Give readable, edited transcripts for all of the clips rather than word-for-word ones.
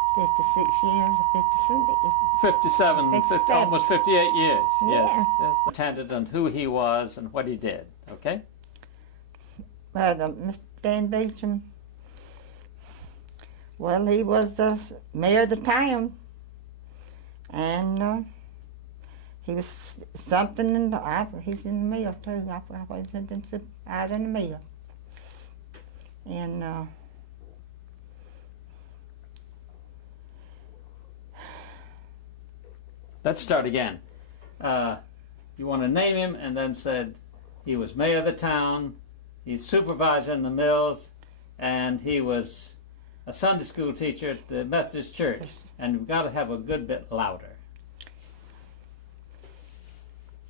56 years, 57, 57. almost 58 years. Yeah. Yes. Attended on who he was and what he did. Okay. Well, Mr. Dan Beecham, well, he was the mayor of the town, and he was something in the, he's in the mill too. I was in the mill. And let's start again. You want to name him, and then said he was mayor of the town, he's supervisor in the mills, and he was a Sunday school teacher at the Methodist Church. And we've got to have a good bit louder.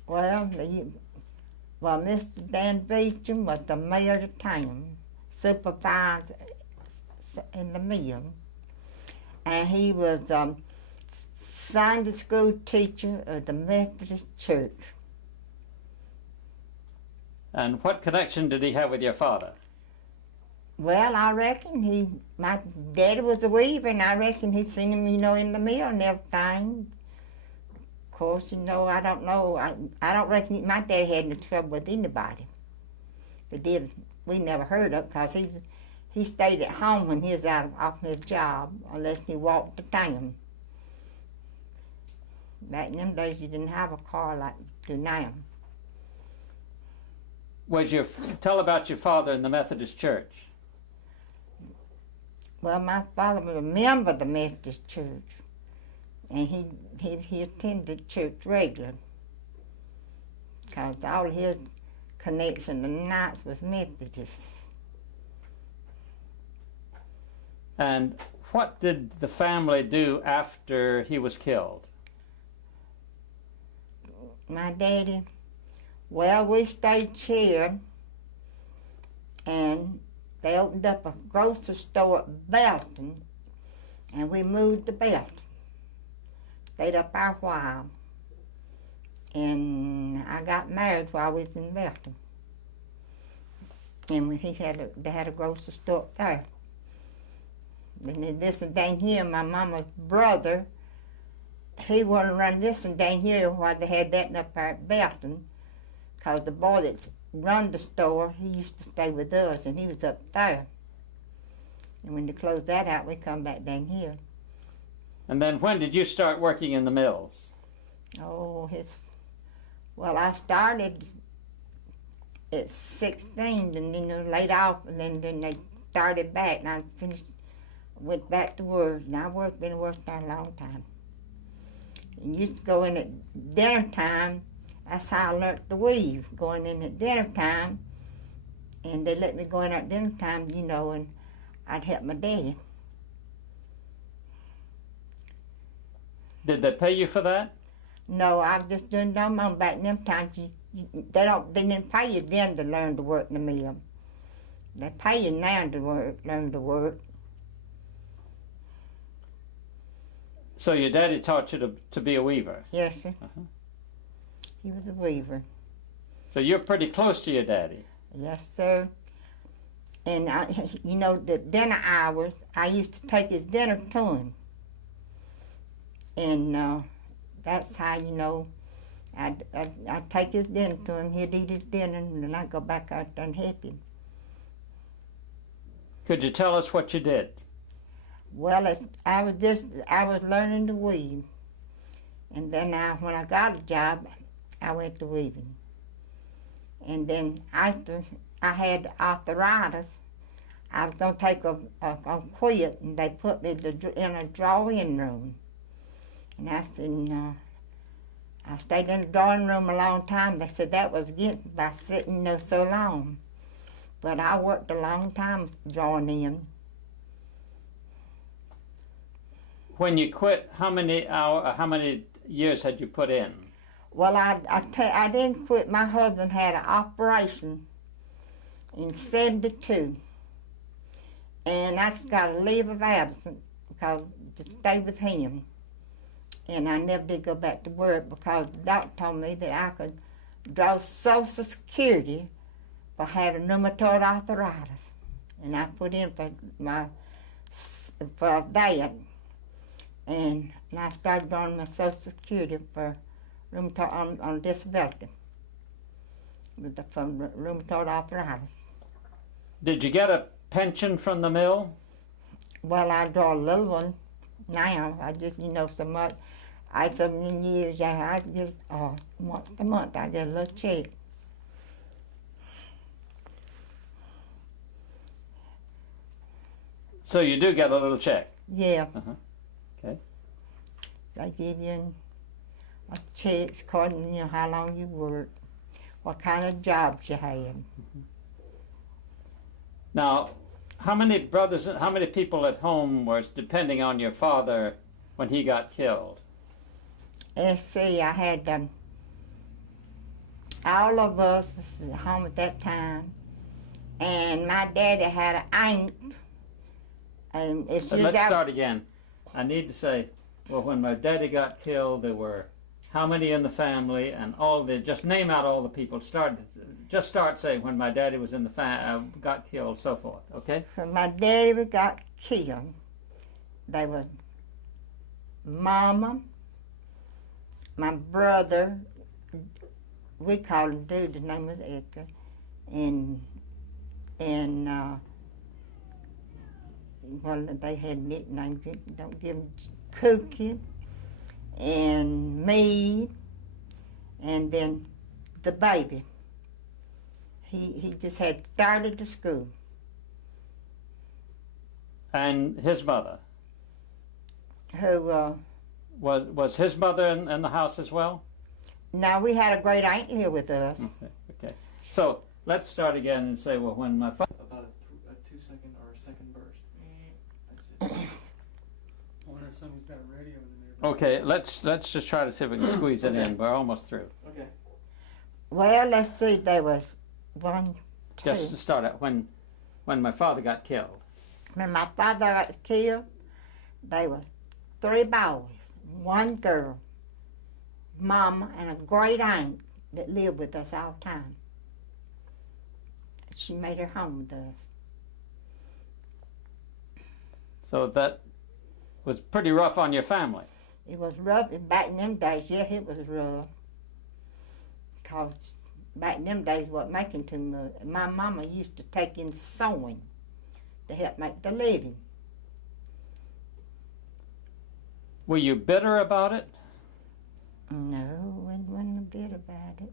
well, Mr. Dan Beecham was the mayor of the town, supervisor in the mill, and he was Sunday school teacher of the Methodist Church. And what connection did he have with your father? Well, I reckon my daddy was a weaver, and I reckon he seen him, in the mill and everything. Of course, I don't know. I don't reckon my daddy had any trouble with anybody. But we never heard of it, because he stayed at home when he was off his job, unless he walked to town. Back in them days, you didn't have a car like you do now. Tell about your father in the Methodist Church. Well, my father was a member of the Methodist Church, and he attended church regularly, because all his connection to nights was Methodist. And what did the family do after he was killed? My daddy, well, we stayed here, and they opened up a grocery store at Belton, and we moved to Belton. Stayed up there a while, and I got married while we was in Belton. And they had a grocery store up there. And then this and down here, my mama's brother, he wanted to run this and down here while they had that up there at Belton, because the boy that run the store, he used to stay with us, and he was up there. And when they closed that out, we come back down here. And then when did you start working in the mills? Oh, well, I started at 16, and then laid off, and then they started back, and I went back to work, and been working there a long time. And used to go in at dinner time. That's how I learned to weave, going in at dinner time, and they let me go in at dinner time, and I'd help my daddy. Did they pay you for that? No, I was just doing them on back in them times. They didn't pay you then to learn to work in the mill. They pay you now to learn to work. So your daddy taught you to be a weaver? Yes, sir. Uh-huh. He was a weaver. So you're pretty close to your daddy? Yes, sir. And, the dinner hours, I used to take his dinner to him. And that's how, I'd take his dinner to him. He'd eat his dinner, and then I'd go back out there and help him. Could you tell us what you did? Well, I was learning to weave. And then when I got a job, I went to weaving. And then after I had arthritis, I was going to take a quit, and they put me in a drawing room. And I stayed in the drawing room a long time. They said that was against by sitting so long. But I worked a long time drawing in. When you quit, how many years had you put in? Well, I didn't quit. My husband had an operation in '72, and I got a leave of absence to stay with him. And I never did go back to work, because the doctor told me that I could draw Social Security for having rheumatoid arthritis, and I put in for that. and I started on my Social Security for rheumatoid on disability from rheumatoid arthritis. Did you get a pension from the mill? Well, I draw a little one now. I just, so much. So many years, I get once a month, I get a little check. So you do get a little check? Yeah. Okay. They give you a check according to how long you work, what kind of jobs you have. Now, how many people at home was depending on your father when he got killed? Let's see, I had all of us was at home at that time, and my daddy had an aunt. And Let's start again. I need to say, well, when my daddy got killed, there were how many in the family, and just name out all the people. Just start saying when my daddy was in the got killed, so forth. Okay. When my daddy got killed, they was Mama, my brother, we called him Dude. His name was Edgar, and well, they had nicknames. Don't give him Cookie, and me, and then the baby. He just had started to school. And his mother? Who was his mother in the house as well? No, we had a great aunt here with us. Okay. So let's start again and say, well, when my father. About a 2-second or a second burst. That's it. I wonder if someone's got a radio in there. Okay, let's just try to see if we can squeeze it in. We're almost through. Okay. Well, let's see. There was 1, 2. Just to start out, when my father got killed. When my father got killed, there was 3 boys, 1 girl, Mama, and a great aunt that lived with us all the time. She made her home with us. So that was pretty rough on your family. It was rough back in them days. Yeah, it was rough. Cause back in them days, wasn't making too much. My mama used to take in sewing to help make the living. Were you bitter about it? No, wasn't a bit about it.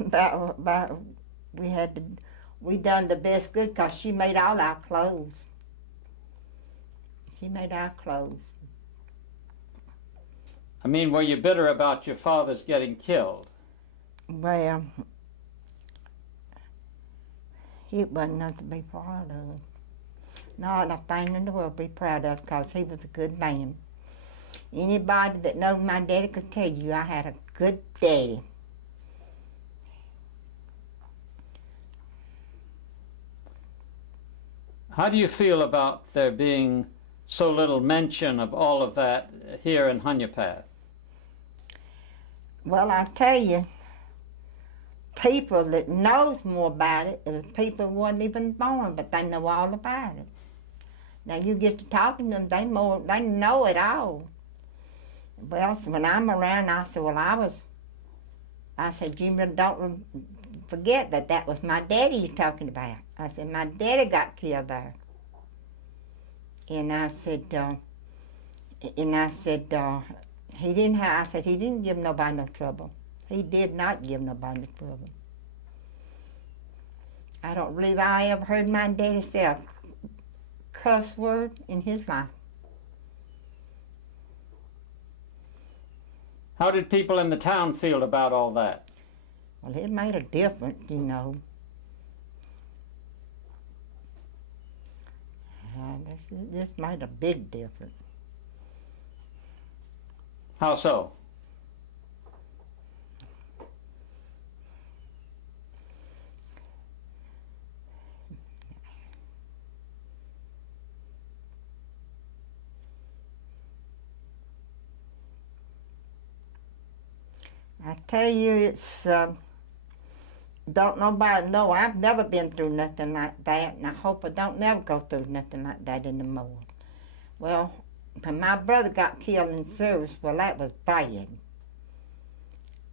About we done the best good because she made all our clothes. She made our clothes. I mean, were you bitter about your father's getting killed? Well, it wasn't nothing to be proud of. Not a thing in the world to be proud of because he was a good man. Anybody that knows my daddy could tell you I had a good daddy. How do you feel about there being so little mention of all of that here in Honea? Well, I tell you, people that knows more about it is people who wasn't even born, but they know all about it. Now you get to talking to them, they know it all. Well, when I'm around, I said, I said, Jimmy, don't forget that was my daddy you're talking about. I said, my daddy got killed there. And I said, he didn't give nobody no trouble. He did not give nobody no trouble. I don't believe I ever heard my daddy say a cuss word in his life. How did people in the town feel about all that? Well, it made a difference, you know. This made a big difference. How so? I tell you, it's, don't nobody know. I've never been through nothing like that, and I hope I don't never go through nothing like that anymore. Well, when my brother got killed in service, well, that was bad.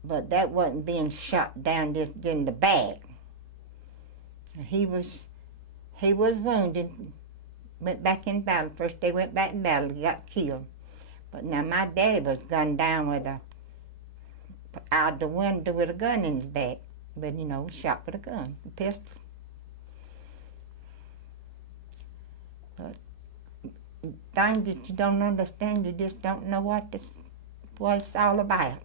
But that wasn't being shot down just in the back. He was wounded, went back in battle. First they went back in battle, he got killed. But now my daddy was gunned down out the window with a gun in his back. But, shot with a gun, a pistol. But things that you don't understand, you just don't know what it's all about.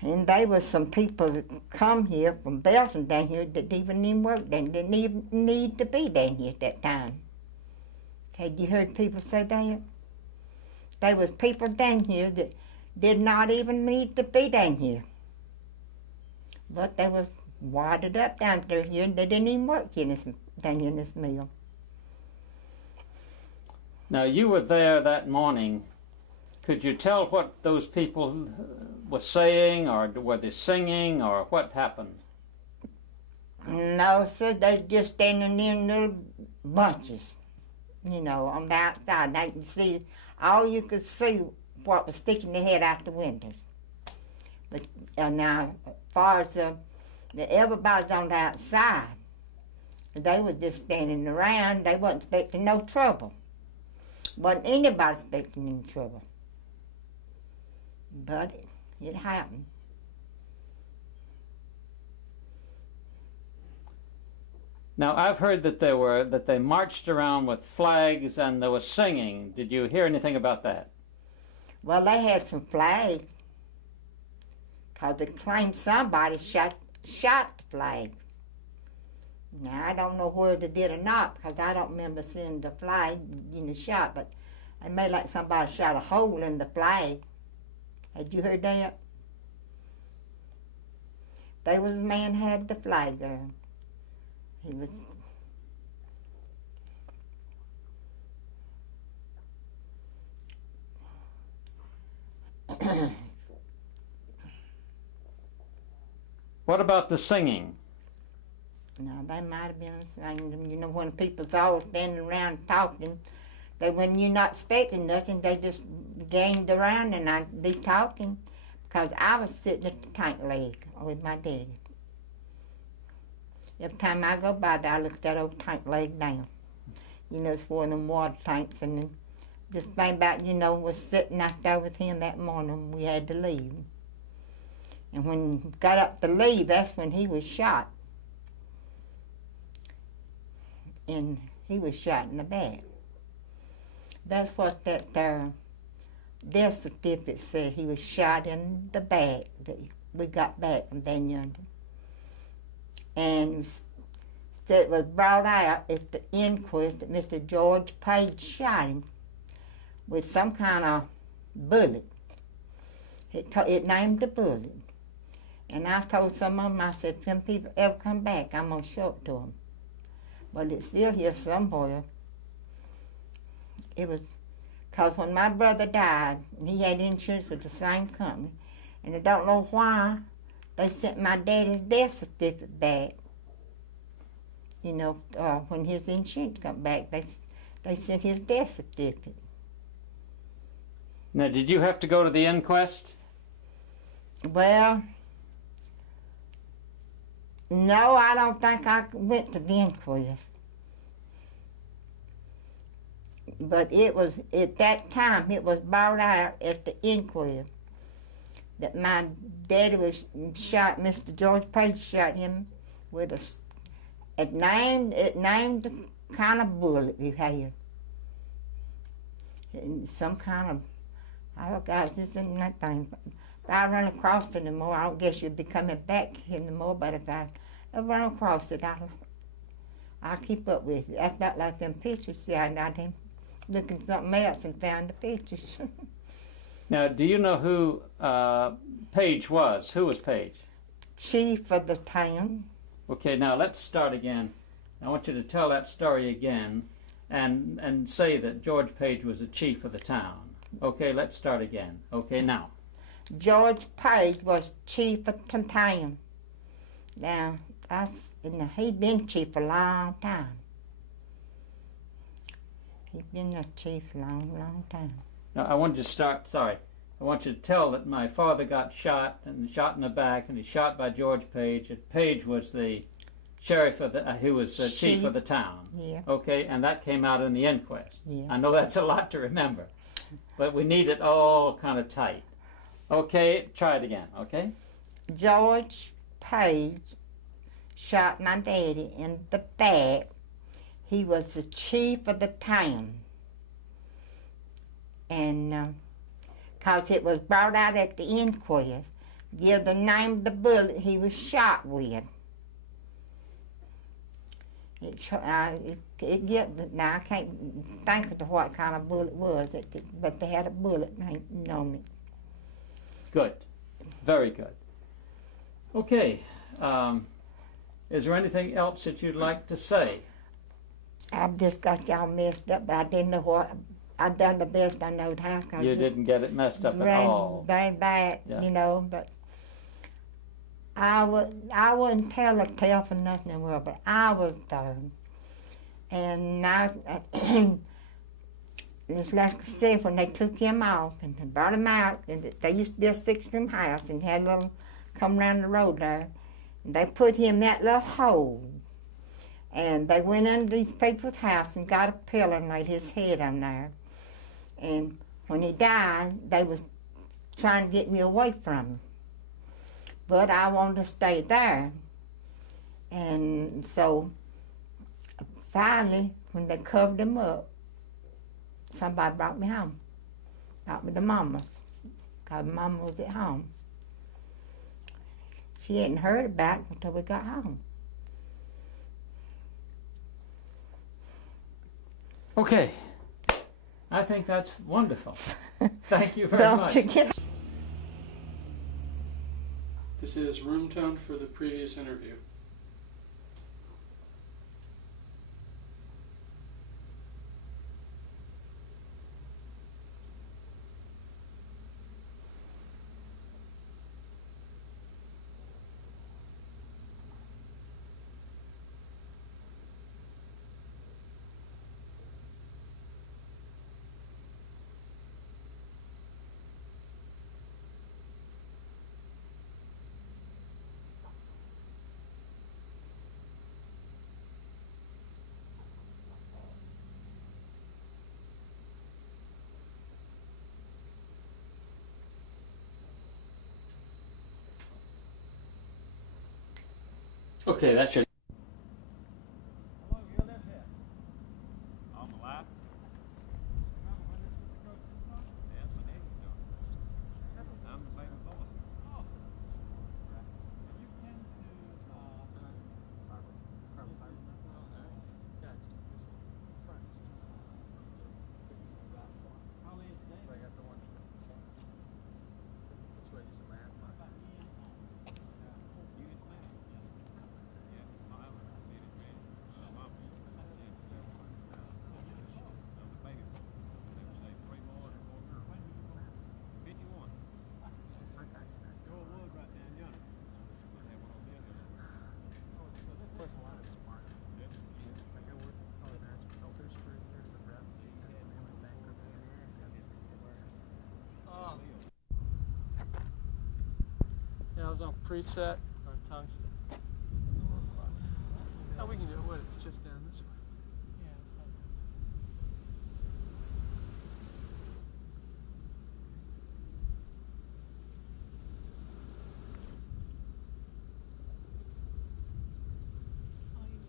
And there was some people that come here from Belgium down here that didn't work then, didn't even need to be down here at that time. Had you heard people say that? There was people down here that did not even need to be down here. But they was wadded up down there here and they didn't even work down here in this mill. Now you were there that morning. Could you tell what those people were saying, or were they singing, or what happened? No, sir, they just standing there in little bunches, on the outside. They could see, all you could see what was sticking their head out the windows. But now, as far as everybody's on the outside, they were just standing around. They wasn't expecting no trouble. Wasn't anybody expecting any trouble. But it happened. Now I've heard that they marched around with flags and there was singing. Did you hear anything about that? Well, they had some flags, 'cause they claimed somebody shot the flag. Now I don't know whether they did or not, because I don't remember seeing the flag shot. But it made like somebody shot a hole in the flag. Had you heard that? There was a man had the flag there. He was. What about the singing? No, they might have been singing. When people's all standing around talking, when you're not expecting nothing, they just gained around and I'd be talking, because I was sitting at the tank leg with my daddy. Every time I go by there, I look at that old tank leg down. It's one of them water tanks, and then just think about, was sitting out there with him that morning. We had to leave. And when we got up to leave, that's when he was shot. And he was shot in the back. That's what that death certificate said. He was shot in the back that we got back from Dan Yonder. And it was brought out at the inquest that Mr. George Page shot him with some kind of bullet. It named the bullet. And I told some of them, I said, if them people ever come back, I'm going to show it to them. But it's still here somewhere. It was because when my brother died, he had insurance with the same company, and I don't know why they sent my daddy's death certificate back. When his insurance come back, they sent his death certificate. Now, did you have to go to the inquest? Well, no, I don't think I went to the inquest. But it was, at that time, it was brought out at the inquest that my daddy was shot, Mr. George Page shot him with it named the kind of bullet he had. Some kind of, oh gosh, this isn't that thing. If I run across it anymore, I don't guess you'll be coming back here anymore, but if I run across it, I'll keep up with it. That's about like them pictures. See, I didn't looking at something else and found the pictures. Now, do you know who Page was? Who was Page? Chief of the town. Okay, now let's start again. I want you to tell that story again and say that George Page was the chief of the town. Okay, let's start again. Okay, now. George Page was chief of the town. Now, and he'd been chief for a long time. He'd been a chief a long, long time. Now, I wanted to start, sorry, I want you to tell that my father got shot, and shot in the back, and he's shot by George Page. And Page was the sheriff of the, who was chief of the town. Yeah. Okay, and that came out in the inquest. Yeah. I know that's a lot to remember, but we need it all kind of tight. Okay, try it again, okay? George Page shot my daddy in the back. He was the chief of the town. And because it was brought out at the inquest, give the name of the bullet he was shot with. Now I can't think of what kind of bullet it was, but they had a bullet named on it. Good. Very good. Okay. Is there anything else that you'd like to say? I've just got y'all messed up, but I didn't know what. I done the best I knowed how. You didn't get it messed up at all. Very bad, Yeah. you know, but I wouldn't tell a tale for nothing in the world, but I was there. And now, it's like I said, when they took him off and they brought him out, and they used to be a six-room house and had a little, come around the road there, and they put him in that little hole. And they went under these people's house and got a pillar and laid his head on there. And when he died, they was trying to get me away from him. But I wanted to stay there. And so finally, when they covered him up, somebody brought me home. Brought me to Mama's, because Mama was at home. She hadn't heard about it until we got home. Okay. I think that's wonderful. Thank you very much. This is room tone for the previous interview. Okay, that should. How long have you lived here? All my life. Remember when this was broken from? Yes, my name is John. I'm the same as Lois. Oh. Right. And you came to, probably in today. I got the one. That's why I use a man. Yeah, I was on preset on tungsten. Oh, we can do it. What? It's just down this way.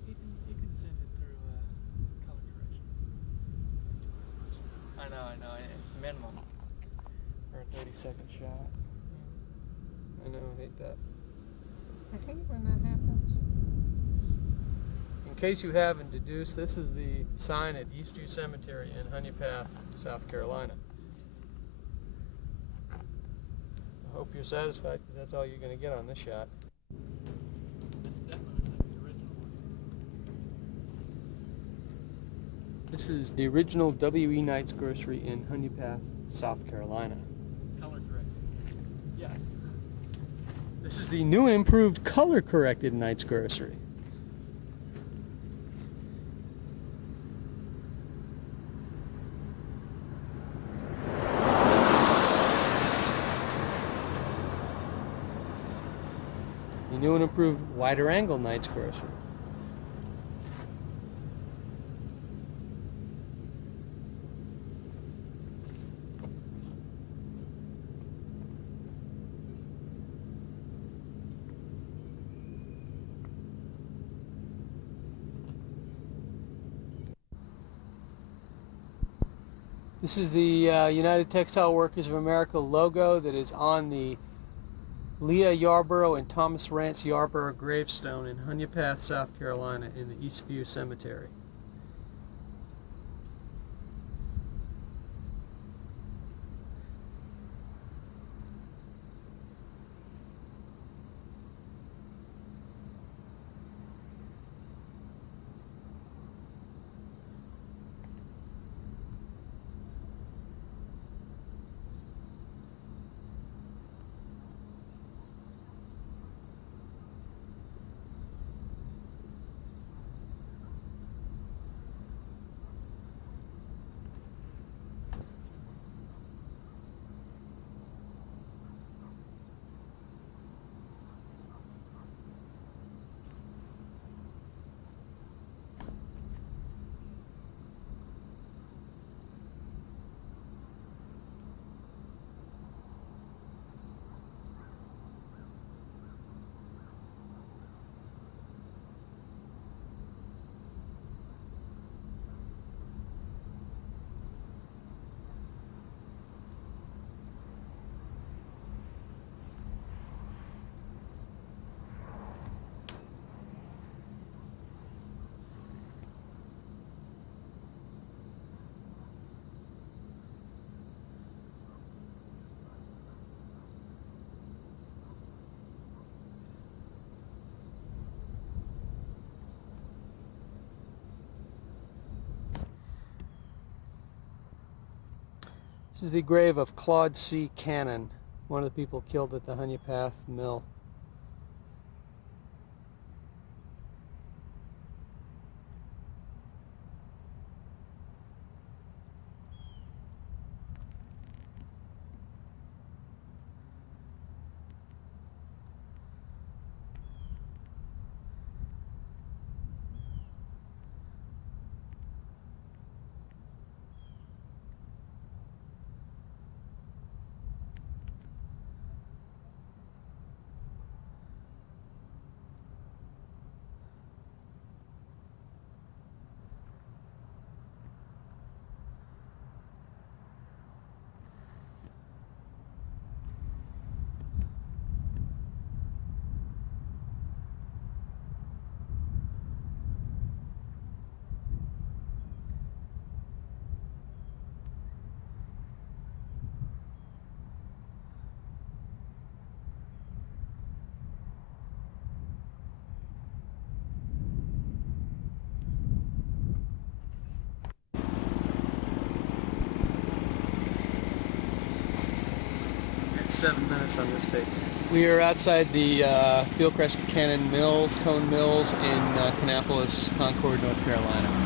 You can send it through color correction. I know. It's minimum for a 30-second shot. I know, I hate that. I hate when that happens. In case you haven't deduced, this is the sign at Eastview Cemetery in Honea, South Carolina. I hope you're satisfied, because that's all you're going to get on this shot. This definitely looks like the original one. This is the original W.E. Knight's Grocery in Honea, South Carolina. Color corrected. Yes. This is the new and improved color corrected Knight's Grocery. new and improved wider angle Knight's Grocery. This is the United Textile Workers of America logo that is on the Leah Yarborough and Thomas Rance Yarborough gravestone in Honea, South Carolina, in the Eastview Cemetery. This is the grave of Claude C. Cannon, one of the people killed at the Honea Mill. It's 7 minutes on this tape. We are outside the Fieldcrest Cannon Mills, Cone Mills in Kannapolis, Concord, North Carolina.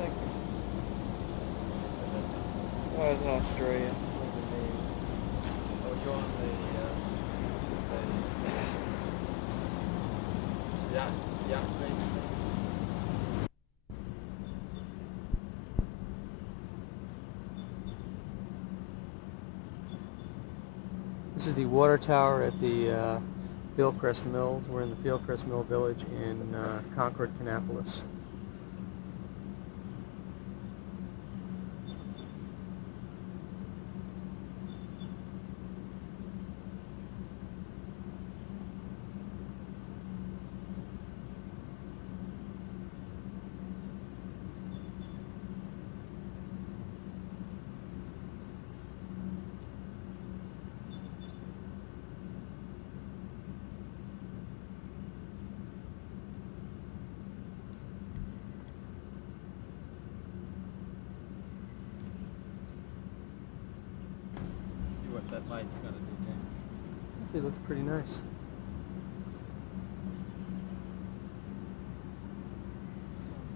Thank you. Oh, it's in Australia. Oh, you're on the yacht race thing? This is the water tower at the Fieldcrest Mills. We're in the Fieldcrest Mill Village in Concord, Kannapolis. See what that light's gonna do, James. Actually, it looks pretty nice.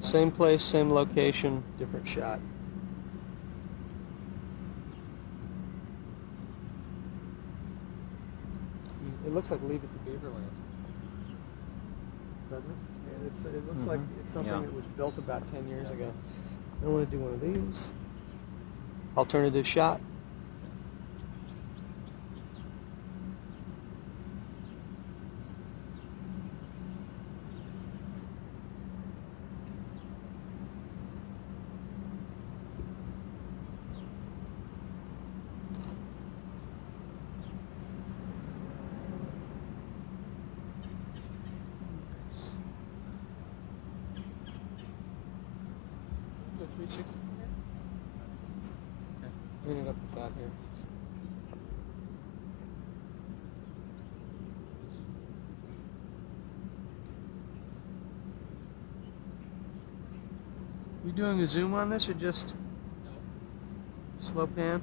Same place, same location, different shot. It looks like Leave It to Beaverland. Doesn't it? Yeah, it looks like it's something Yeah. that was built about 10 years ago. I want to do one of these. Alternative shot. The 360 from here? Okay. Lean it up the side here. You doing a zoom on this or just slow pan?